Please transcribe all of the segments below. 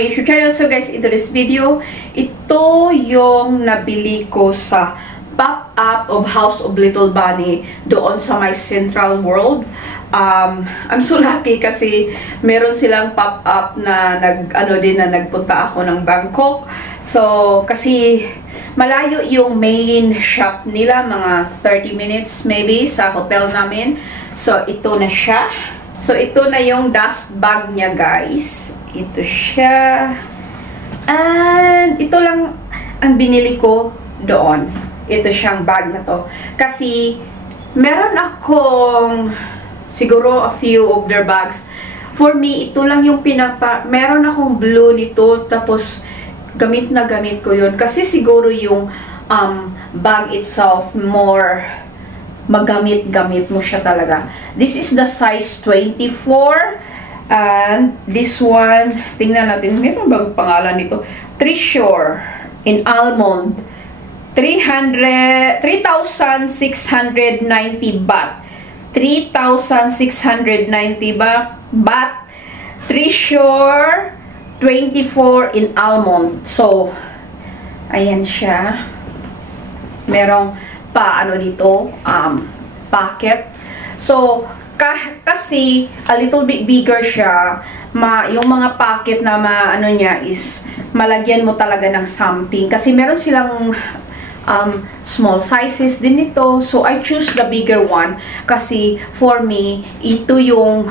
my YouTube channel. So guys, into this video, ito yung nabili ko sa pop-up of House of Little Bunny doon sa my Central World. I'm so lucky kasi meron silang pop-up na nagpunta ako ng Bangkok. So, kasi malayo yung main shop nila, mga 30 minutes maybe sa hotel namin. So, ito na siya. So, ito na yung dust bag niya, guys. Ito siya. And, ito lang ang binili ko doon. Ito siyang bag na to. Kasi, meron akong, siguro a few of their bags. For me, ito lang yung meron akong blue nito. Tapos, gamit na gamit ko yun. Kasi siguro yung bag itself, more magamit-gamit mo siya talaga. This is the size 24. And this one, tingnan natin. Meron bang pangalan nito? Treasure in almond. 3,690 baht. 3,690 baht. Treasure 24 in almond. So, ayan siya. Merong dito, packet. So, kasi a little bit bigger siya, yung mga packet na niya is malagyan mo talaga ng something. Kasi meron silang small sizes din nito. So, I choose the bigger one. Kasi, for me, ito yung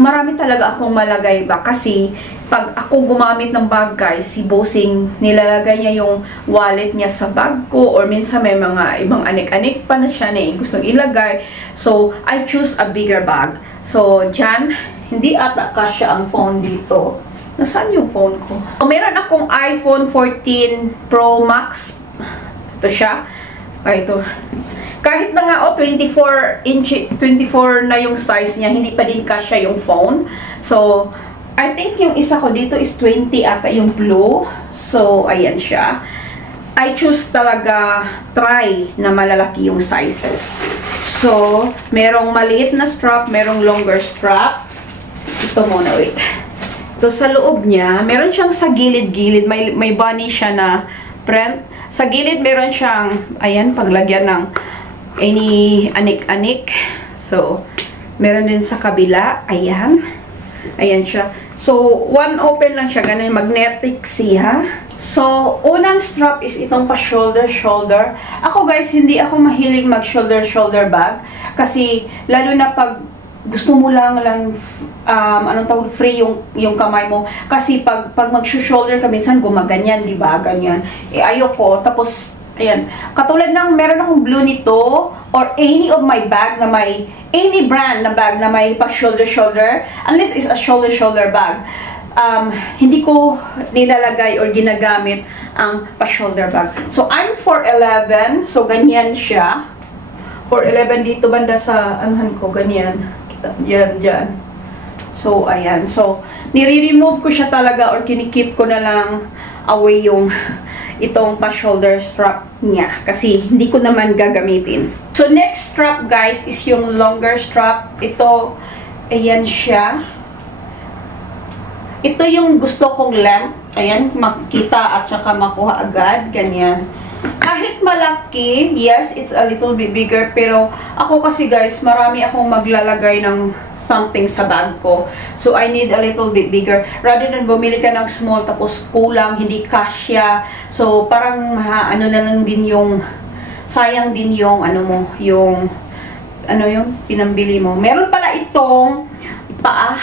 marami talaga akong malagay ba. Kasi, pag ako gumamit ng bag, guys, si Bossing, nilalagay niya yung wallet niya sa bag ko. Or minsan may mga ibang anik-anik pa na siya na gustong ilagay. So, I choose a bigger bag. So, dyan, hindi ata kasya ang phone dito. Nasaan yung phone ko? So, meron akong iPhone 14 Pro Max. Ito siya. Ay, ito. Kahit na nga, 24 na yung size niya, hindi pa din kasya yung phone. So, I think yung isa ko dito is 20 ata yung blue. So, ayan siya. I choose talaga try na malalaki yung sizes. So, merong maliit na strap, merong longer strap. Ito muna, wait. Ito sa loob niya, meron siyang sa gilid-gilid. May bunny siya na print. Sa gilid, meron siyang, ayan, paglagyan ng any anik-anik. So, meron din sa kabila. Ayan. Ayan siya. So, one open lang siya. Ganun, magnetic siya. So, unang strap is itong pa-shoulder. Ako, guys, hindi ako mahilig mag-shoulder bag. Kasi, lalo na pag gusto mo lang free yung kamay mo. Kasi, pag mag-shoulder ka, minsan gumaganyan, di ba? Ganyan. Ayoko. Tapos, ayan. Katulad ng meron akong blue nito or any of my bag na may any brand na bag na may pa-shoulder. Unless is a shoulder bag. Hindi ko nilalagay or ginagamit ang pa-shoulder bag. So, I'm 4'11". So, ganyan siya. 4'11" dito banda sa anhan ko. Ganyan. Yan, dyan. So, ayan. So, nire-remove ko siya talaga or kinikip ko na lang away yung itong pa-shoulder strap niya. Kasi, hindi ko naman gagamitin. So, next strap, guys, is yung longer strap. Ito, ayan siya. Ito yung gusto kong length. Ayan, makita at saka makuha agad. Ganyan. Kahit malaki, yes, it's a little bit bigger. Pero, ako kasi, guys, marami akong maglalagay ng something sa bag ko. So, I need a little bit bigger. Rather than bumili ka ng small tapos kulang, hindi kasya. So, parang na lang din yung sayang din yung yung pinambili mo. Meron pala itong paa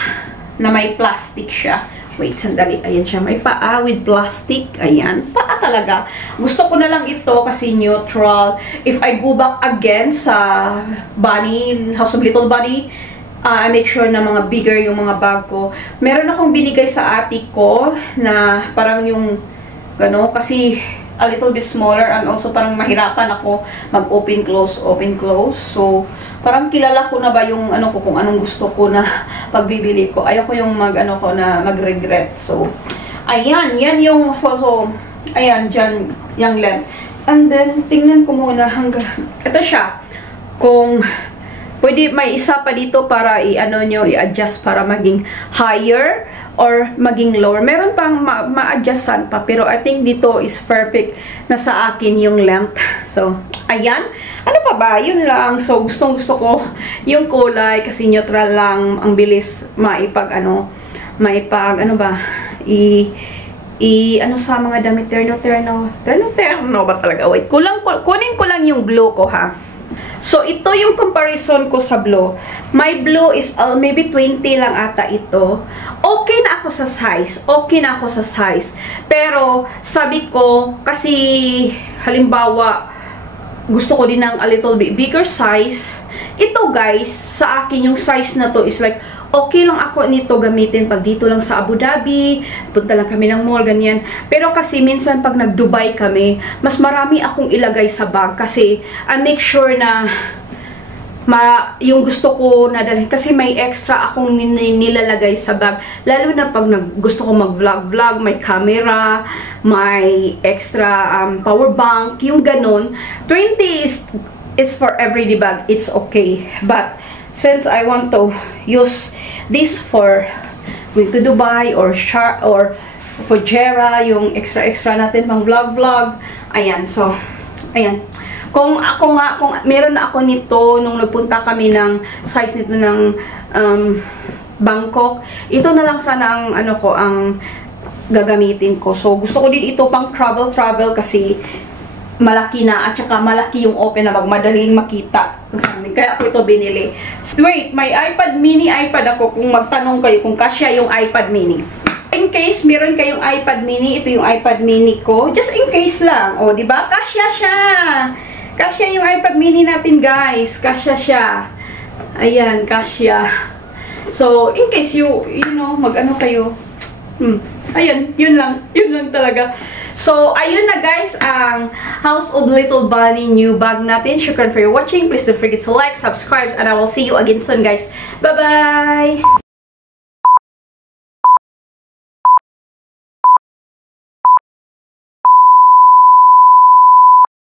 na may plastic siya. Wait, sandali. Ayan siya. May paa with plastic. Ayan. Paa talaga. Gusto ko na lang ito kasi neutral. If I go back again sa House of Little Bunny, I make sure na mga bigger yung mga bag ko. Meron akong binigay sa ate ko na parang yung kasi a little bit smaller and also parang mahirapan ako mag-open close. So, parang kilala ko na ba yung kung anong gusto ko na pagbibili ko. Ayoko yung mag-regret. So, ayan. Yan yung, so, ayan, dyan, yung length. And then, tingnan ko muna hanggang, ito siya. Kung pwede may isa pa dito para i-adjust para maging higher or maging lower. Meron pang ma-adjustan pa, pero I think dito is perfect na sa akin yung length. So, ayan. Ano pa ba? Yun lang. So, gustong-gusto ko yung kulay kasi neutral lang. Ang bilis maipag, ano ba? Ano sa mga damit, terno ba talaga? Wait, kunin ko lang yung blue ko, ha? So, ito yung comparison ko sa blue. My blue is maybe 20 lang ata ito. Okay na ako sa size. Okay na ako sa size. Pero, sabi ko, kasi, halimbawa, gusto ko din ng a little bit bigger size. Ito, guys, sa akin, yung size na to is like, okay lang ako nito gamitin pag dito lang sa Abu Dhabi, punta lang kami ng mall, ganyan. Pero kasi minsan pag nag-Dubai kami, mas marami akong ilagay sa bag kasi I make sure na yung gusto ko na dalhin. Kasi may extra akong nilalagay sa bag. Lalo na pag gusto ko mag-vlog, may camera, may extra power bank, yung ganun. 20 is for everyday bag. It's okay. But since I want to use this for going to Dubai or Fujairah, yung extra natin pang vlog. Ayan, so, ayan. Kung meron na ako nito nung nagpunta kami ng size nito ng Bangkok, ito na lang sana ang gagamitin ko. So, gusto ko din ito pang travel kasi malaki na at saka malaki yung open na bag, madaling makita. Kaya ako ito binili. Wait, may iPad mini ako kung magtanong kayo kung kasya yung iPad mini. In case meron kayong iPad mini, ito yung iPad mini ko. Just in case lang. O, diba? Kasya siya. Kasya yung iPad mini natin, guys. Kasya siya. Ayan, kasya. So, in case you know, mag-ano kayo. Ayun, yun lang talaga. So, ayun na guys, ang House of Little Bunny new bag natin. Shukran for your watching. Please don't forget to like, subscribe, and I will see you again soon, guys. Bye-bye!